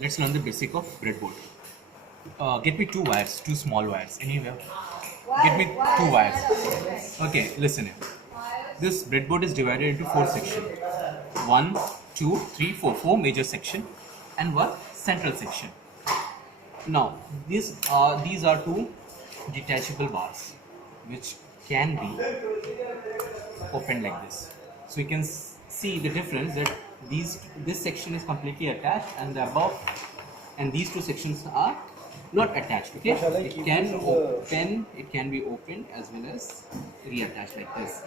let's learn the basic of breadboard. Get me two wires, two small wires. Anywhere. Get me two wires. Okay, listen here. This breadboard is divided into four sections. 1, 2, 3, 4. Four major section and one central section. Now, these are two detachable bars which can be opened like this. So you can see the difference that this section is completely attached and the above and these two sections are not attached. Okay, it can be opened as well as reattached like this.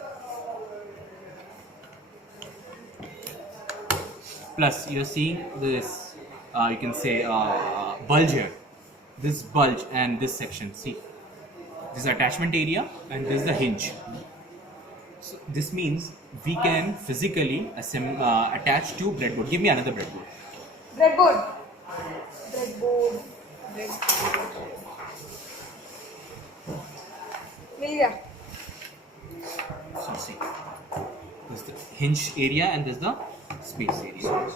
Plus you are seeing this you can say bulge here, this bulge and this section. See, this is attachment area and this is the hinge. So this means we can physically attach to breadboard. Give me another breadboard. Breadboard. So see, this is the hinge area and this is the space area. So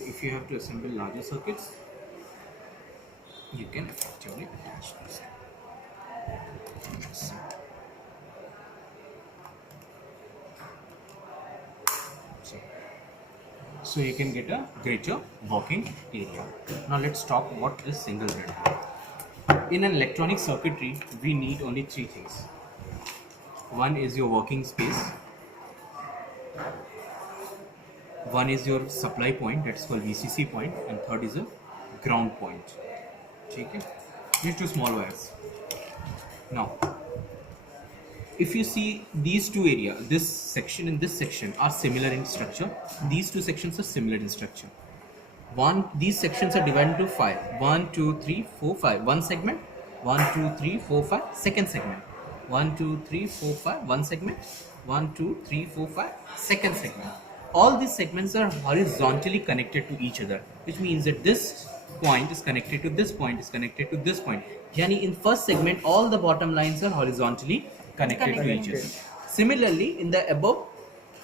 if you have to assemble larger circuits, you can effectively attach this. So you can get a greater working area. Now let's talk what is single breadboard. In an electronic circuitry, we need only three things. One is your working space. One is your supply point, that's called VCC point, and third is a ground point. Okay? These two small wires. Now, if you see these two areas, this section and this section are similar in structure. These two sections are similar in structure. These sections are divided into 5. 1, 2, 3, 4, 5. One segment. 1, 2, 3, 4, 5. Second segment. 1, 2, 3, 4, 5. One segment. 1, 2, 3, 4, 5. Second segment. All these segments are horizontally connected to each other, which means that this point is connected to this point, is connected to this point. Yani in first segment, all the bottom lines are horizontally connected to each other. Similarly, in the above,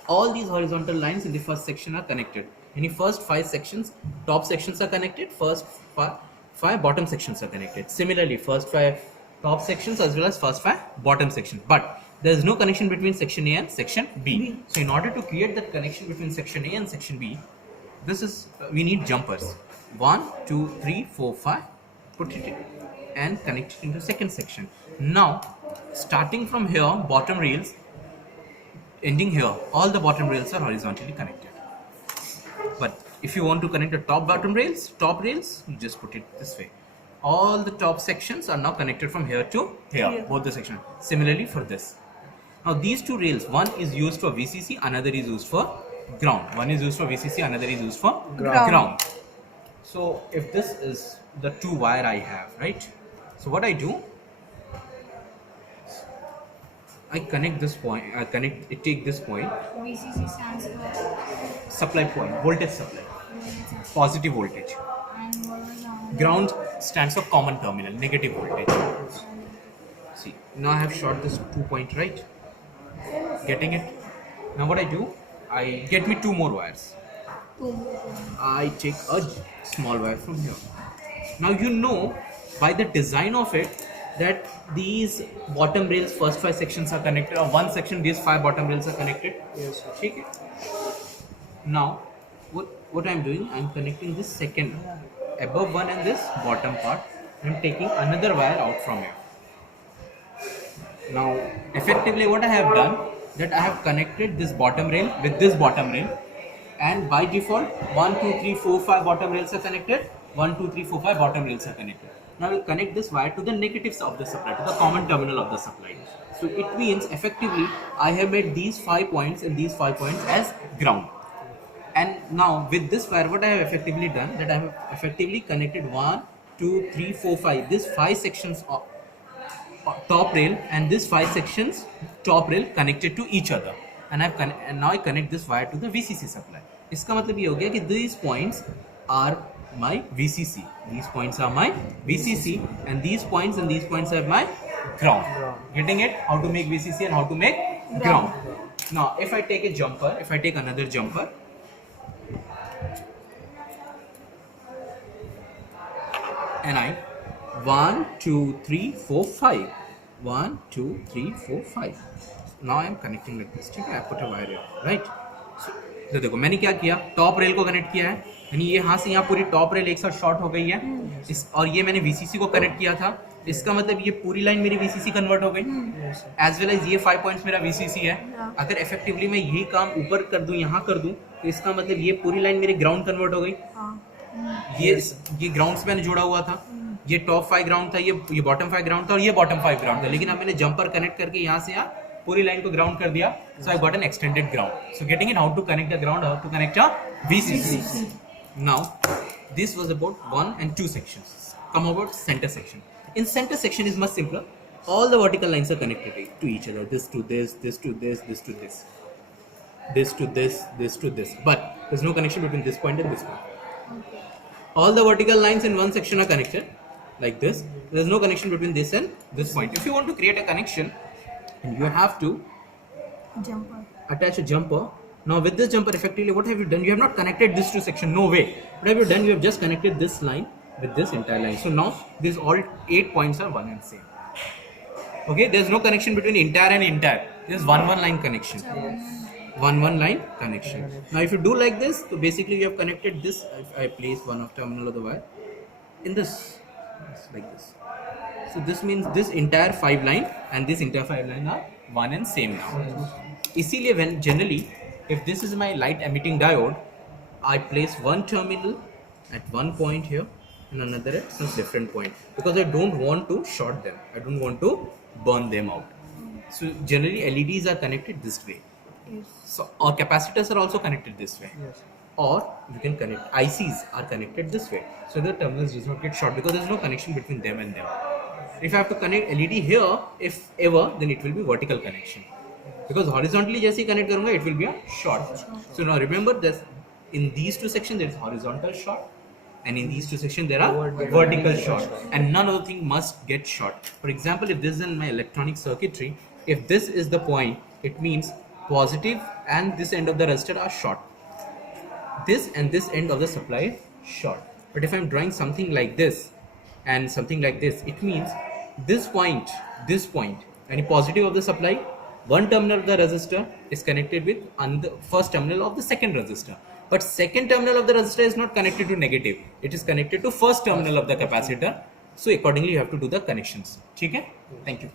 all these horizontal lines in the first section are connected. In the first 5 sections, top sections are connected, first 5 bottom sections are connected. Similarly, first 5 top sections as well as first 5 bottom sections. But there is no connection between section A and section B. So in order to create that connection between section A and section B, we need jumpers. 1, 2, 3, 4, 5. Put it in and connect it into second section. Now, starting from here, bottom rails, ending here, all the bottom rails are horizontally connected. But if you want to connect the top rails, you just put it this way. All the top sections are now connected from here to here, both the sections. Similarly for this. Now these two rails, one is used for VCC, another is used for ground. One is used for VCC, another is used for ground. So if this is the two wire I have, right? So what I do, I connect this point, take this point. VCC stands for supply point, voltage supply, positive voltage. And what was the Ground stands for common terminal, negative voltage. See, now I have shot this 2 point, right? Getting it? Now what I do, I get me 2 more wires. I take a small wire from here. Now you know by the design of it that these bottom rails, first 5 sections are connected, or one section, these 5 bottom rails are connected. Yes. Okay. Now what I'm doing, I'm connecting this second above one and this bottom part. I'm taking another wire out from here. Now effectively what I have done, that I have connected this bottom rail with this bottom rail, and by default 1, 2, 3, 4, 5 bottom rails are connected. 1, 2, 3, 4, 5 bottom rails are connected. Now we'll connect this wire to the negatives of the supply, to the common terminal of the supply. So it means effectively I have made these 5 points and these 5 points as ground. And now with this wire, what I have effectively done, that I have effectively connected 1, 2, 3, 4, 5. This 5 sections of top rail and this 5 sections top rail connected to each other. And now I connect this wire to the VCC supply. इसका मतलब ये हो गया कि these points are my VCC. These points are my VCC, and these points are my ground. Getting it? How to make VCC and how to make ground. Now, if I take a jumper, if I take another jumper, and I 1 2 3 4 5 1 2 3 4 5. Now I am connecting like this. ठीक है, I put a wire here, right? तो देखो मैंने क्या किया, top rail को connect किया है, यानी ये यहाँ से यहाँ पूरी टॉप रेल एक साथ शॉर्ट हो गई है इस, और ये मैंने VCC को कनेक्ट किया था, इसका मतलब ये पूरी लाइन मेरी VCC कन्वर्ट हो गई, एज वेल एज ये 5 पॉइंट्स मेरा VCC है। अगर इफेक्टिवली मैं यही काम ऊपर कर दूं, यहाँ कर दूं, तो इसका मतलब ये पूरी लाइन मेरी ग्राउंड कन्वर्ट हो गई। ये ग्राउंड से मैंने जोड़ा हुआ था, ये टॉप 5 ग्राउंड था, ये बॉटम 5 ग्राउंड था और ये बॉटम 5 ग्राउंड था, लेकिन अब मैंने जंपर कनेक्ट करके यहाँ से यहाँ पूरी लाइन को ग्राउंड कर दिया, so I got an extended ground. So getting it how to connect the ground, how to connect a VCC. Now this was about 1 and 2 sections. Come about center section. In center section is much simpler. All the vertical lines are connected to each other. This to this, this to this, this to this, this to this, this to this. But there's no connection between this point and this point. All the vertical lines in one section are connected like this. There's no connection between this and this point. If you want to create a connection, and you have to attach a jumper. Now with this jumper, effectively what have you done? You have not connected this to section, no way. What have you done? You have just connected this line with this entire line. So now these all 8 points are one and same. Okay, there's no connection between entire and entire. There's one line connection. One line connection. Now if you do like this, so basically you have connected this. If I place one of terminal of the wire in this, like this. So this means this entire 5 line and this entire 5 line are one and same now. इसीलिए when generally if this is my light emitting diode, I place one terminal at one point here and another at some different point, because I don't want to short them. I don't want to burn them out. So generally LEDs are connected this way. So our capacitors are also connected this way. Or you can connect ICs are connected this way, so the terminals does not get short because there is no connection between them and them. If I have to connect LED here, if ever, then it will be vertical connection, because horizontally जैसे ही connect करूँगा, it will be a short. So now remember that in these two sections there is horizontal short, and in these two sections there are vertical short, and none of the thing must get short. For example, if this is in my electronic circuitry, if this is the point, it means positive and this end of the resistor are short. This and this end of the supply is short. But if I am drawing something like this and something like this, it means this point, any positive of the supply, one terminal of the resistor is connected with the first terminal of the second resistor. But second terminal of the resistor is not connected to negative. It is connected to first terminal of the capacitor. So accordingly you have to do the connections. Okay? Thank you.